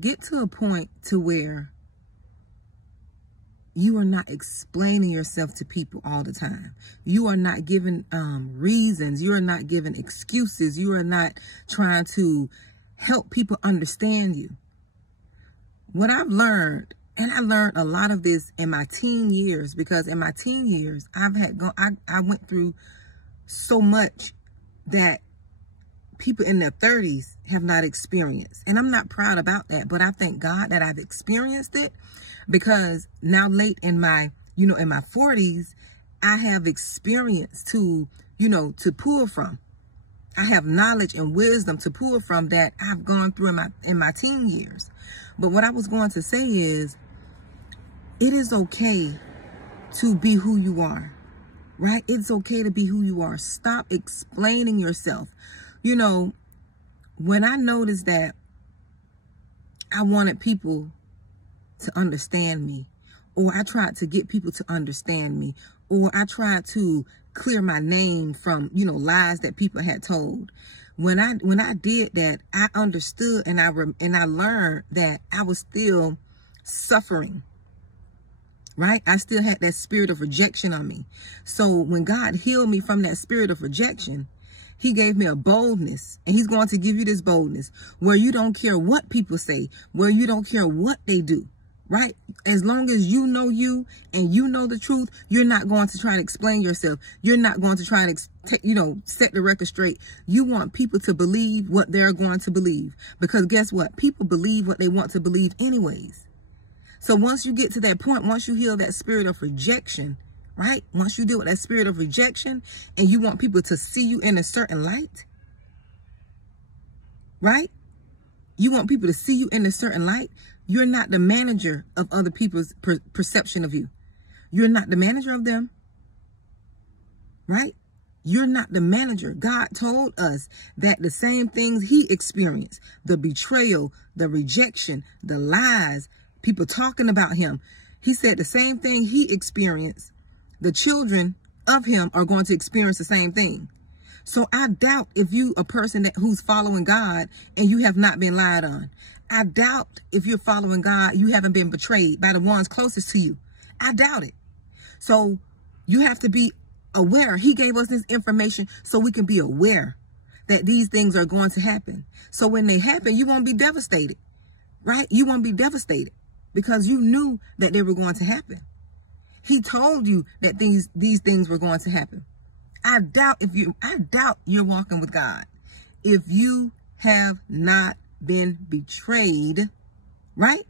get to a point to where you are not explaining yourself to people all the time. You are not giving reasons. You are not giving excuses. You are not trying to help people understand you. What I've learned, and I learned a lot of this in my teen years, because in my teen years, I went through so much that people in their 30s have not experienced. And I'm not proud about that, but I thank God that I've experienced it, because now late in my, in my 40s, I have experience to pull from. I have knowledge and wisdom to pull from that I've gone through in my teen years. But what I was going to say is, it is okay to be who you are, right? It's okay to be who you are. Stop explaining yourself. When I noticed that I wanted people to understand me, or I tried to get people to understand me, or I tried to clear my name from, lies that people had told. When I did that, I understood and I learned that I was still suffering, right? I still had that spirit of rejection on me. So when God healed me from that spirit of rejection, he gave me a boldness, and he's going to give you this boldness where you don't care what people say, where you don't care what they do. Right? As long as you know you and you know the truth, you're not going to try to explain yourself. You're not going to try to, set the record straight. You want people to believe what they're going to believe, because guess what? People believe what they want to believe anyways. So once you get to that point, once you heal that spirit of rejection, right? Once you deal with that spirit of rejection and you want people to see you in a certain light, right? You want people to see you in a certain light. You're not the manager of other people's perception of you. You're not the manager of them, right? You're not the manager. God told us that the same things he experienced, the betrayal, the rejection, the lies, people talking about him. He said the same thing he experienced, the children of him are going to experience the same thing. So I doubt if you a person who's following God and you have not been lied on. I doubt if you're following God, you haven't been betrayed by the ones closest to you. I doubt it. So you have to be aware. He gave us this information so we can be aware that these things are going to happen. So when they happen, you won't be devastated, right? You won't be devastated because you knew that they were going to happen. He told you that these things were going to happen. I doubt you're walking with God if you have not been betrayed, right?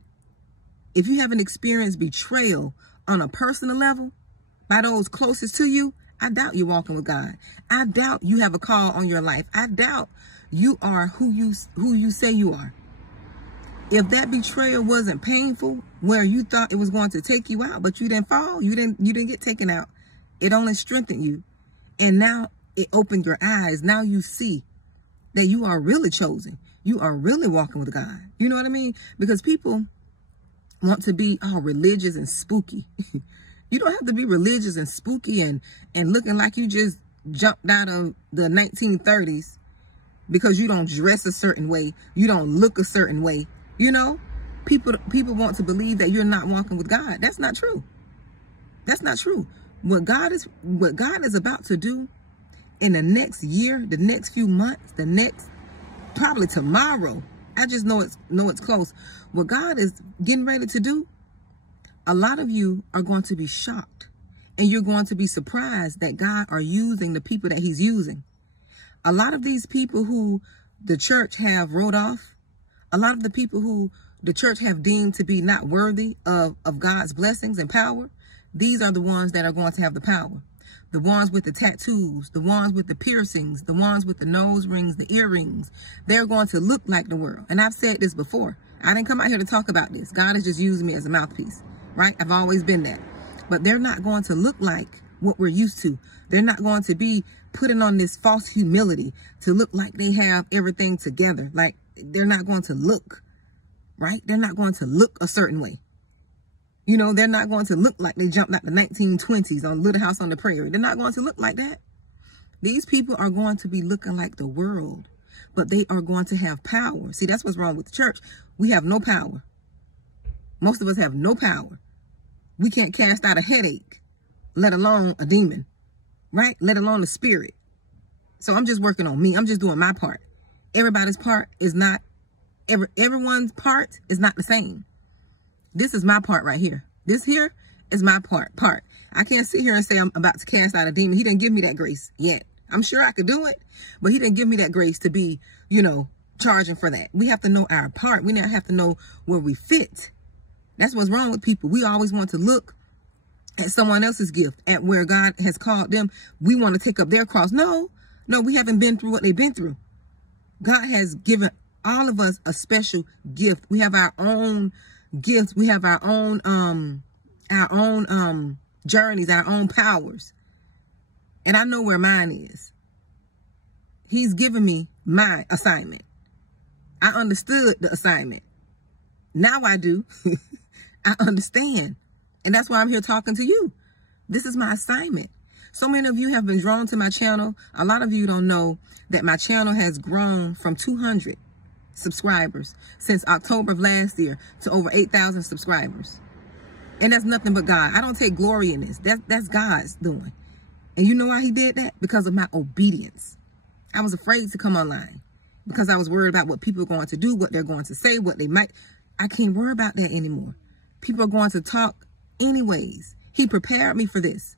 If you haven't experienced betrayal on a personal level by those closest to you, I doubt you're walking with God. I doubt you have a call on your life. I doubt you are who you say you are. If that betrayal wasn't painful, where you thought it was going to take you out, but you didn't fall, you didn't get taken out. It only strengthened you. And now it opened your eyes. Now you see that you are really chosen. You are really walking with God. You know what I mean? Because people want to be all religious and spooky. You don't have to be religious and spooky and looking like you just jumped out of the 1930s because you don't dress a certain way. You don't look a certain way. You know, people want to believe that you're not walking with God. That's not true. That's not true. What God is about to do in the next year, the next few months, the next probably tomorrow. I just know it's close. What God is getting ready to do, a lot of you are going to be shocked, and you're going to be surprised that God are using the people that he's using. A lot of these people who the church have wrote off, a lot of the people who the church have deemed to be not worthy of God's blessings and power, these are the ones that are going to have the power. The ones with the tattoos, the ones with the piercings, the ones with the nose rings, the earrings, they're going to look like the world. And I've said this before. I didn't come out here to talk about this. God has just used me as a mouthpiece, right? I've always been that. But they're not going to look like what we're used to. They're not going to be putting on this false humility to look like they have everything together. Like, they're not going to look, right? They're not going to look a certain way. You know, they're not going to look like they jumped out the 1920s on Little House on the Prairie. They're not going to look like that. These people are going to be looking like the world. but they are going to have power. See, that's what's wrong with the church. We have no power. Most of us have no power. We can't cast out a headache, let alone a demon, right? Let alone a spirit. So I'm just working on me. I'm just doing my part. Everybody's part is not, everyone's part is not the same. This is my part right here. This here is my part. I can't sit here and say I'm about to cast out a demon. He didn't give me that grace yet. I'm sure I could do it, but he didn't give me that grace to be, charging for that. We have to know our part. We now have to know where we fit. That's what's wrong with people. We always want to look at someone else's gift, at where God has called them. We want to take up their cross. No, we haven't been through what they've been through. God has given all of us a special gift. We have our own gifts. We have our own journeys, our own powers. And I know where mine is. He's given me my assignment. I understood the assignment. Now I do. I understand. And that's why I'm here talking to you. This is my assignment. So many of you have been drawn to my channel. A lot of you don't know that my channel has grown from 200 subscribers since October of last year to over 8,000 subscribers. And that's nothing but God. I don't take glory in this. That's God's doing. And you know why he did that? Because of my obedience. I was afraid to come online because I was worried about what people are going to do, what they're going to say, what they might. I can't worry about that anymore. People are going to talk anyways. He prepared me for this.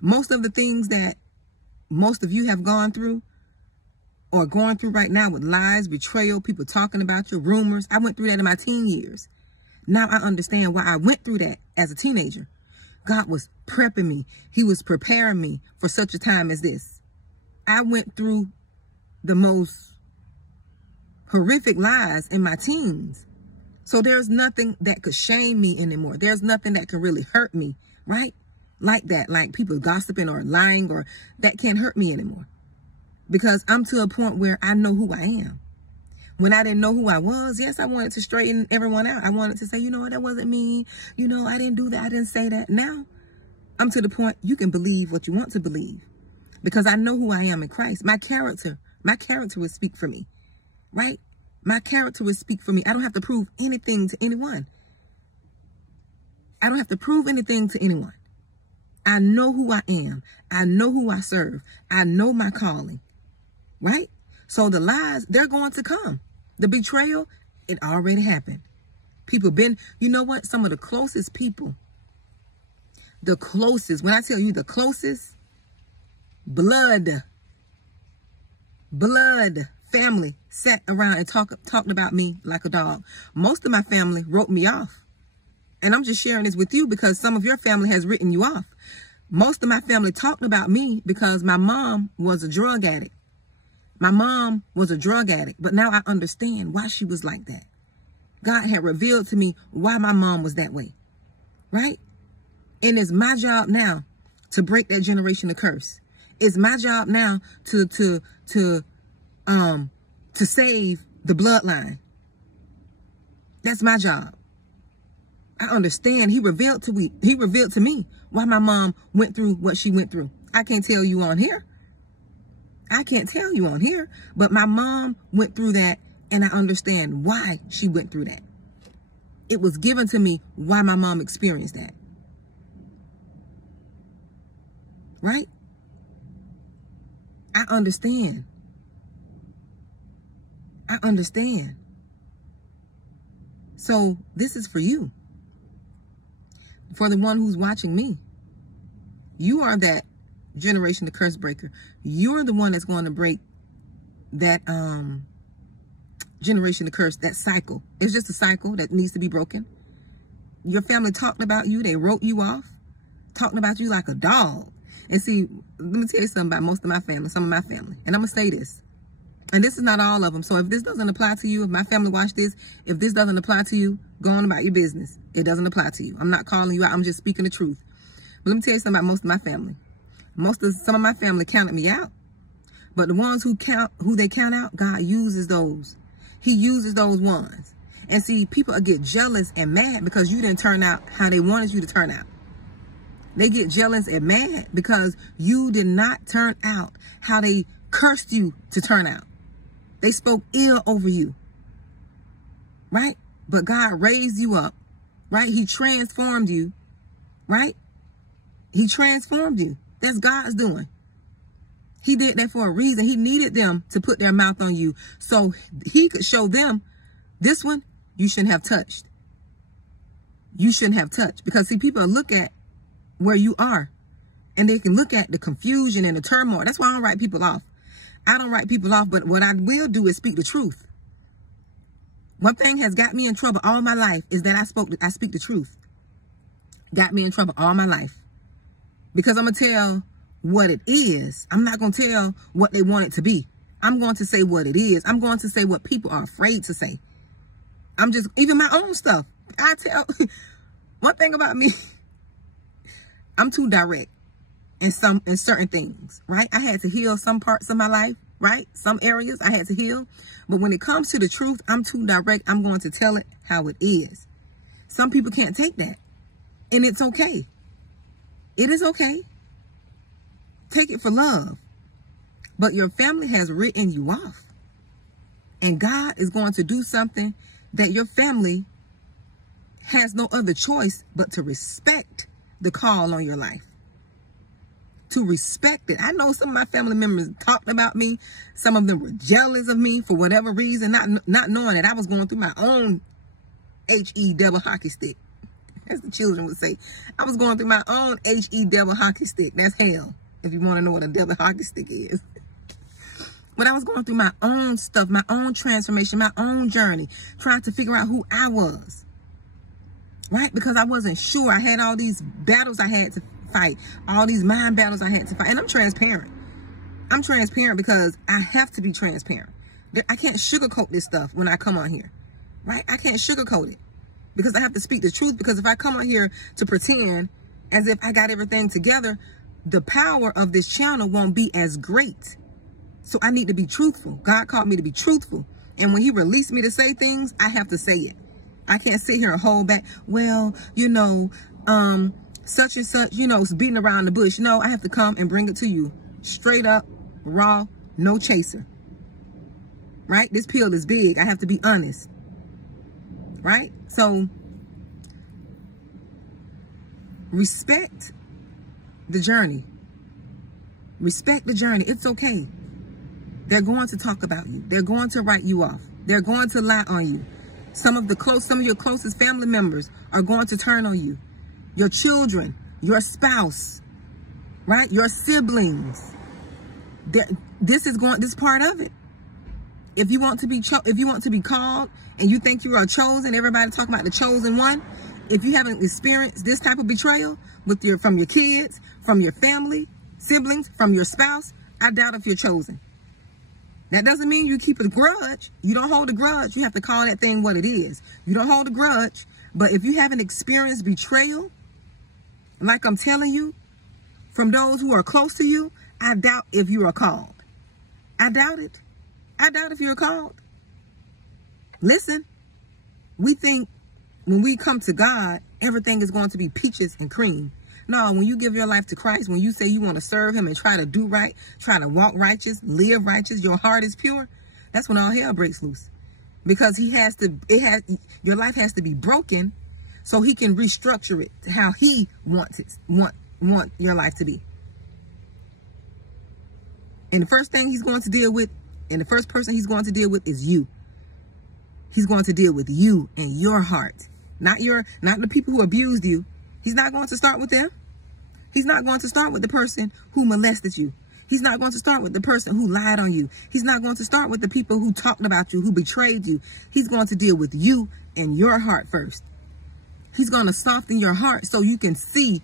Most of the things that most of you have gone through or going through right now with lies, betrayal, people talking about you, rumors. I went through that in my teen years. Now I understand why I went through that as a teenager. God was prepping me. He was preparing me for such a time as this. I went through the most horrific lies in my teens. So there's nothing that could shame me anymore. There's nothing that can really hurt me, right? Like that, like people gossiping or lying, or that can't hurt me anymore. Because I'm to a point where I know who I am. When I didn't know who I was, yes, I wanted to straighten everyone out. I wanted to say, you know what, that wasn't me. I didn't do that. I didn't say that. Now I'm to the point you can believe what you want to believe. Because I know who I am in Christ. My character will speak for me, right? My character will speak for me. I don't have to prove anything to anyone. I don't have to prove anything to anyone. I know who I am. I know who I serve. I know my calling, right? So the lies, they're going to come. The betrayal, it already happened. People been, you know what? Some of the closest people, the closest, when I tell you the closest, blood family sat around and talked about me like a dog. Most of my family wrote me off. And I'm just sharing this with you because some of your family has written you off. Most of my family talked about me because my mom was a drug addict. My mom was a drug addict, but now I understand why she was like that. God had revealed to me why my mom was that way, right? And it's my job now to break that generational curse. It's my job now to save the bloodline. That's my job. I understand. He revealed to me why my mom went through what she went through. I can't tell you on here. But my mom went through that, and I understand why she went through that. It was given to me why my mom experienced that. Right? I understand. So this is for you. For the one who's watching me. You are that generation, the curse breaker. You're the one that's going to break that generation, the curse, that cycle. It's just a cycle that needs to be broken. Your family talked about you. They wrote you off. Talking about you like a dog. And see, let me tell you something about most of my family, some of my family. And I'm going to say this. And this is not all of them. So if this doesn't apply to you, if my family watched this, if this doesn't apply to you, go on about your business. It doesn't apply to you. I'm not calling you out. I'm just speaking the truth. But let me tell you something about most of my family. Some of my family counted me out. But the ones who they count out, God uses those. He uses those ones. And see, people get jealous and mad because you didn't turn out how they wanted you to turn out. They get jealous and mad because you did not turn out how they cursed you to turn out. They spoke ill over you, right? But God raised you up, right? He transformed you, right? He transformed you. That's God's doing. He did that for a reason. He needed them to put their mouth on you so he could show them, this one you shouldn't have touched. You shouldn't have touched. Because see, people look at where you are and they can look at the confusion and the turmoil. That's why I don't write people off. I don't write people off, but what I will do is speak the truth. One thing has got me in trouble all my life is that I speak the truth. Got me in trouble all my life. Because I'm going to tell what it is. I'm not going to tell what they want it to be. I'm going to say what it is. I'm going to say what people are afraid to say. I'm just, even my own stuff. I tell, one thing about me, I'm too direct in certain things, right? I had to heal some parts of my life, right? Some areas I had to heal. But when it comes to the truth, I'm too direct. I'm going to tell it how it is. Some people can't take that. And it's okay. It is okay. Take it for love. But your family has written you off. And God is going to do something that your family has no other choice but to respect the call on your life. To respect it. I know some of my family members talked about me. Some of them were jealous of me for whatever reason, not knowing that I was going through my own H-E devil hockey stick. As the children would say. I was going through my own H-E devil hockey stick. That's hell, if you want to know what a devil hockey stick is. But I was going through my own stuff, my own transformation, my own journey, trying to figure out who I was. Right? Because I wasn't sure. I had all these battles I had to fight, all these mind battles I had to fight. And I'm transparent. I'm transparent because I have to be transparent. I can't sugarcoat this stuff when I come on here. Right? I can't sugarcoat it. Because I have to speak the truth. Because if I come on here to pretend as if I got everything together, the power of this channel won't be as great. So I need to be truthful. God called me to be truthful. And when he released me to say things, I have to say it. I can't sit here and hold back. Well, you know, such and such, you know, it's beating around the bush. No, I have to come and bring it to you. Straight up, raw, no chaser. Right? This pill is big. I have to be honest. Right? So, respect the journey. Respect the journey. It's okay. They're going to talk about you. They're going to write you off. They're going to lie on you. Some of your closest family members are going to turn on you. Your children, your spouse, right? Your siblings. This is part of it. If you want to be called and you think you are chosen, everybody talking about the chosen one. If you haven't experienced this type of betrayal from your kids, from your family, siblings, from your spouse, I doubt if you're chosen. That doesn't mean you keep a grudge. You don't hold a grudge. You have to call that thing what it is. You don't hold a grudge. But if you haven't experienced betrayal, like I'm telling you, from those who are close to you, I doubt if you are called. I doubt it. I doubt if you're called. Listen, we think when we come to God, everything is going to be peaches and cream. No, when you give your life to Christ, when you say you want to serve him and try to do right, try to walk righteous, live righteous, your heart is pure, that's when all hell breaks loose. Because your life has to be broken so he can restructure it to how he wants it, want your life to be. And the first thing he's going to deal with, and the first person he's going to deal with is you. He's going to deal with you and your heart, not the people who abused you. He's not going to start with them. He's not going to start with the person who molested you. He's not going to start with the person who lied on you. He's not going to start with the people who talked about you, who betrayed you. He's going to deal with you and your heart first. He's going to soften your heart so you can see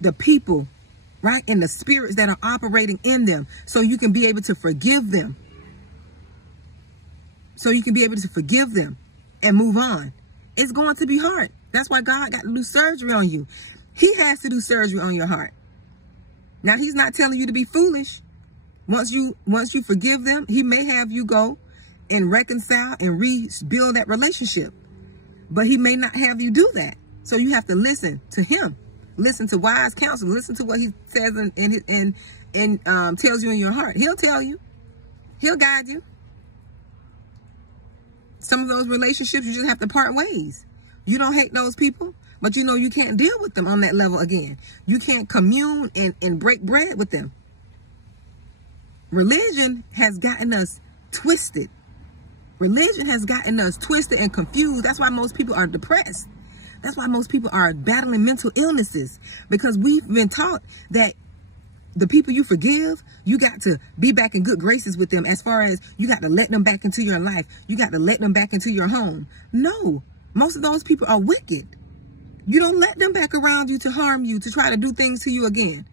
the people, right, and the spirits that are operating in them, so you can be able to forgive them. So you can be able to forgive them and move on. It's going to be hard. That's why God got to do surgery on you. He has to do surgery on your heart. Now, he's not telling you to be foolish. Once you forgive them, he may have you go and reconcile and rebuild that relationship. But he may not have you do that. So you have to listen to him. Listen to wise counsel. Listen to what he says and tells you in your heart. He'll tell you. He'll guide you. Some of those relationships, you just have to part ways. You don't hate those people, but you know you can't deal with them on that level again. You can't commune and break bread with them. Religion has gotten us twisted. Religion has gotten us twisted and confused. That's why most people are depressed. That's why most people are battling mental illnesses, because we've been taught that the people you forgive, you got to be back in good graces with them, as far as you got to let them back into your life. You got to let them back into your home. No, most of those people are wicked. You don't let them back around you to harm you, to try to do things to you again.